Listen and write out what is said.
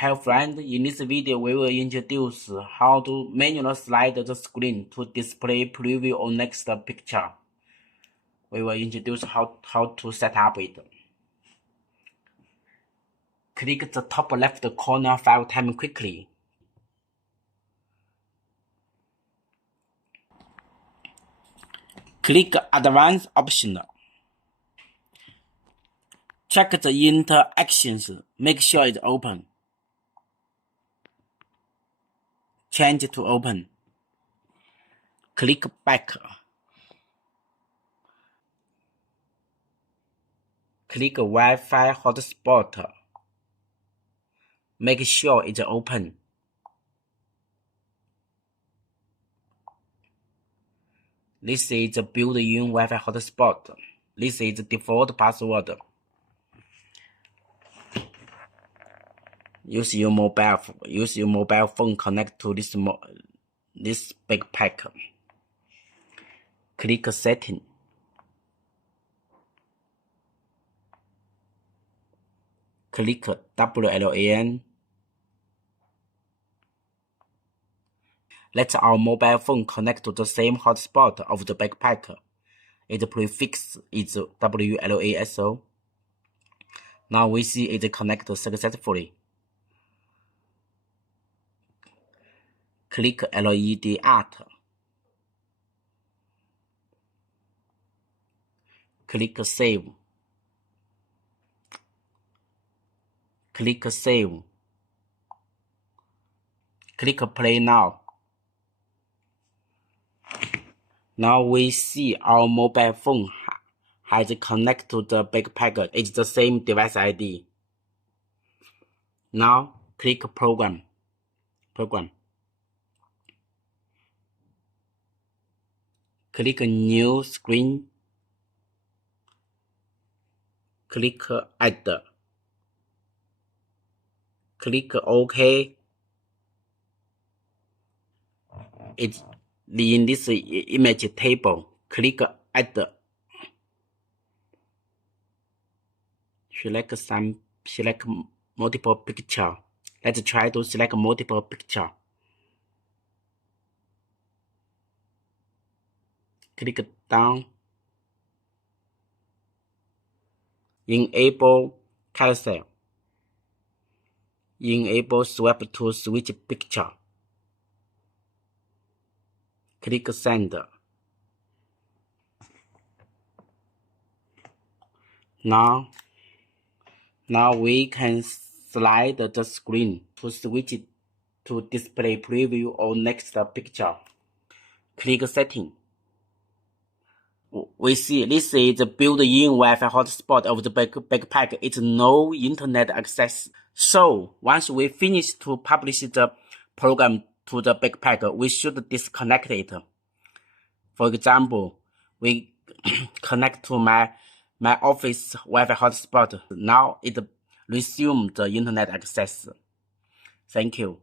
Hello friends, in this video we will introduce how to manually slide the screen to display preview on next picture. We will introduce how to set up it. Click the top left corner 5 times quickly. Click Advanced option. Check the interactions. Make sure it's open. Change to open. Click back. Click Wi-Fi hotspot. Make sure it's open. This is the built-in Wi-Fi hotspot. This is the default password. Use your mobile phone connect to this backpack. Click Setting. Click WLAN. Let our mobile phone connect to the same hotspot of the backpack. Its prefix is WLASO. Now we see it connected successfully. Click LedArt. Click Save. Click Save. Click Play Now. Now we see our mobile phone has connected to the backpack. It's the same device ID. Now click Program. Click New Screen. Click Add. Click OK. It's in this image table. Click Add. Select multiple picture. Let's try to select multiple picture. Click down. Enable carousel. Enable swap to switch picture. Click Send. Now we can slide the screen to switch it to display preview on next picture. Click Setting. We see this is the built-in Wi-Fi hotspot of the backpack. It's no internet access. So once we finish to publish the program to the backpack, we should disconnect it. For example, we connect to my office Wi-Fi hotspot. Now it resumed the internet access. Thank you.